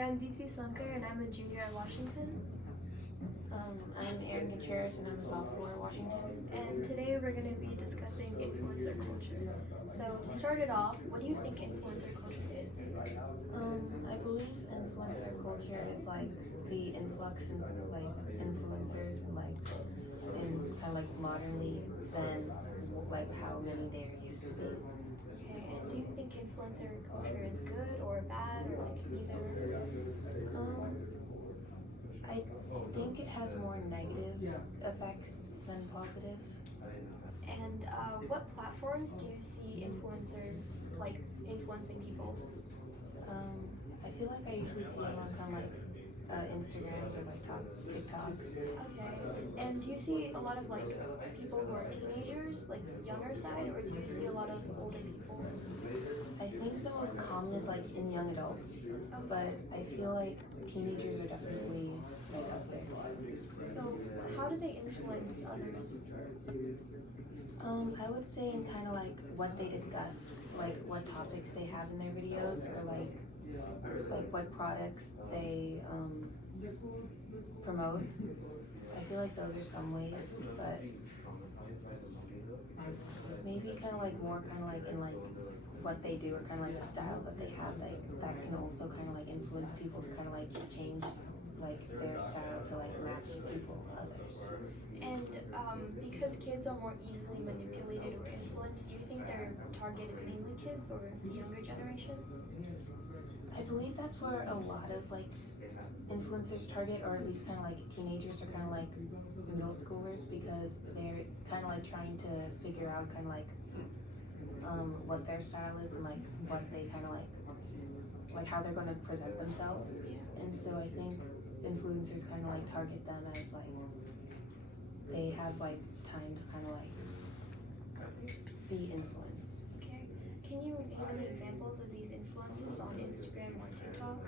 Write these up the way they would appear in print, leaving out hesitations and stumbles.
I'm Deepthi Sankar and I'm a junior at Washington. I'm Erin Gutierrez and I'm a sophomore at Washington. And today we're going to be discussing influencer culture. So to start it off, what do you think influencer culture is? I believe influencer culture is like the influx of like influencers and like in kind of like modernly than like how many there used to be. Okay, and do you think influencer culture is good or bad or like neither? I think it has more negative effects than positive. And what platforms do you see influencers like influencing people? I feel like I usually see them on kind of like Instagrams or like TikTok. Okay. And do you see a lot of like people who are teenagers, like younger side, or do you see a lot of older people? I think the most common is like in young adults, but I feel like teenagers are definitely like up there too. So how do they influence others? I would say in kind of like what they discuss, like what topics they have in their videos, or like what products they promote. I feel like those are some ways, but maybe kind of like more kind of like in like what they do or kind of like the style that they have that can also kind of like influence people to kind of like change like their style to like match people others. And because kids are more easily manipulated or influenced, do you think their target is mainly kids or the younger generation? I believe that's where a lot of like influencers target, or at least kind of like teenagers or kind of like middle schoolers, because they're kind of like trying to figure out kind of like what their style is and like what they kind of like how they're going to present themselves. And so I think influencers kind of like target them as like they have like time to kind of like be influenced. Okay. Can you name any examples of these influencers on Instagram or TikTok?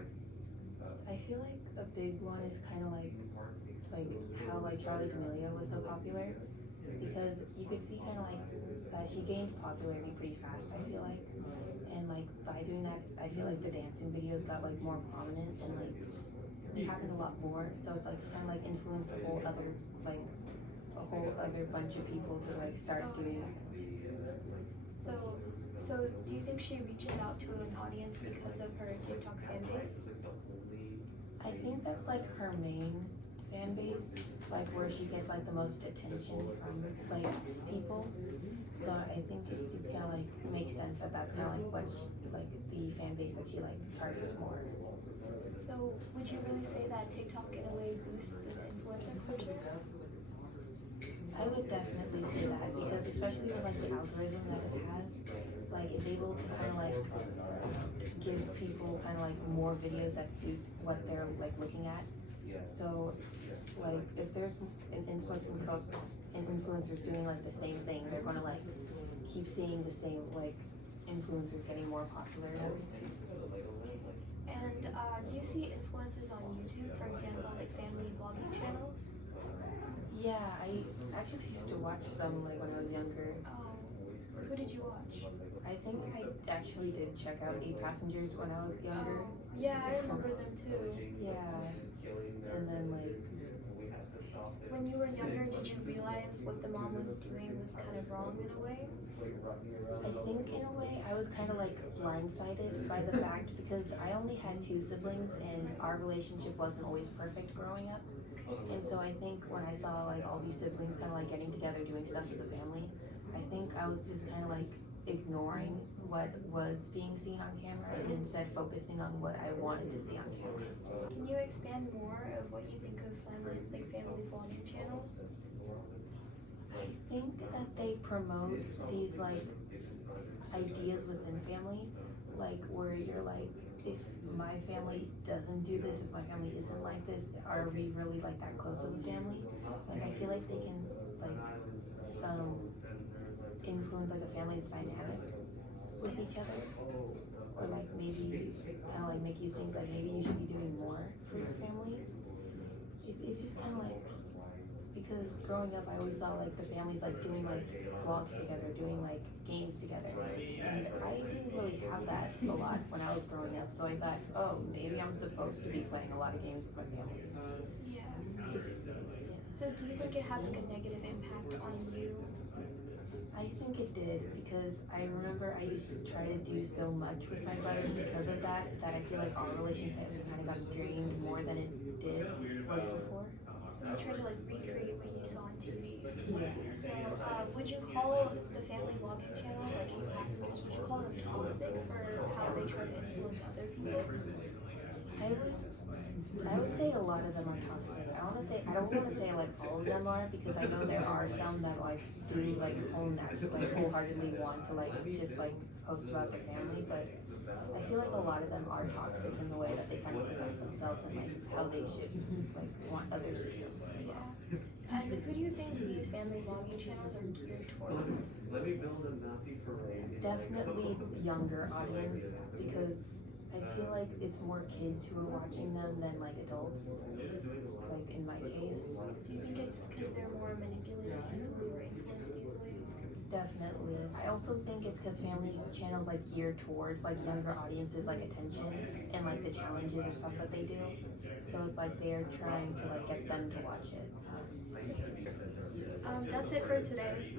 I feel like a big one is kind of like how like Charlie D'Amelio was so popular, because you could see kind of like that she gained popularity pretty fast, I feel like, and like by doing that I feel like the dancing videos got like more prominent and like it happened a lot more, so it's like kind of like influenced like a whole other bunch of people to like start doing. So, so do you think she reaches out to an audience because of her TikTok fan base? I think that's like her main fan base, like where she gets like the most attention from like people. So I think it's kind of like makes sense that that's kind of like like the fan base that she like targets more. So, would you really say that TikTok in a way boosts this influencer culture? I would definitely say that, because especially with like the algorithm that it has, like it's able to kind of like give people kind of like more videos that suit what they're like looking at. So like if there's an influencers doing like the same thing, they're gonna like keep seeing the same like influencers getting more popular and everything. And do you see influencers on YouTube, for example, like family blogging channels? Yeah, I actually used to watch them like when I was younger. Who did you watch? I think I actually did check out Eight Passengers when I was younger. Yeah, I remember them too. Yeah, and then like when you were younger, did you realize what the mom was doing was kind of wrong in a way? I think in a way I was kind of like blindsided by the fact, because I only had two siblings and our relationship wasn't always perfect growing up. And so I think when I saw like all these siblings kind of like getting together doing stuff as a family, I think I was just kind of like ignoring what was being seen on camera and instead focusing on what I wanted to see on camera. Can you expand more of what you think of family vlogging channels? I think that they promote these like ideas within family, like where you're like, if my family doesn't do this, if my family isn't like this, are we really like that close of a family? Like I feel like they can like influence like a family's dynamic with each other, or like maybe kind of like make you think like maybe you should be doing more for your family. It's just kind of like, because because growing up, I always saw like the families like doing like vlogs together, doing like games together, and I didn't really have that a lot when I was growing up. So I thought, oh, maybe I'm supposed to be playing a lot of games with my family. Yeah. Yeah. So do you think it had like a negative impact on you? I think it did because I remember I used to try to do so much with my brothers because of that I feel like our relationship kind of got strained more than it was before. So you tried to like recreate what you saw on TV. Yeah. So would you call the family vlogging channels, like influencers, would you call them toxic for how they try to influence other people? I would say a lot of them are toxic. I don't want to say like all of them are because I know there are some that like do like wholeheartedly want to like just like post about their family, but I feel like a lot of them are toxic in the way that they kind of present themselves and like how they should like want others to. Yeah. And who do you think these family vlogging channels are geared towards? Definitely younger audience because I feel like it's more kids who are watching them than like adults. Like in my case. Do you think it's because they're more manipulated easily or influenced easily? Definitely. I also think it's because family channels like geared towards like younger audiences like attention and like the challenges or stuff that they do. So it's like they're trying to like get them to watch it. That's it for today.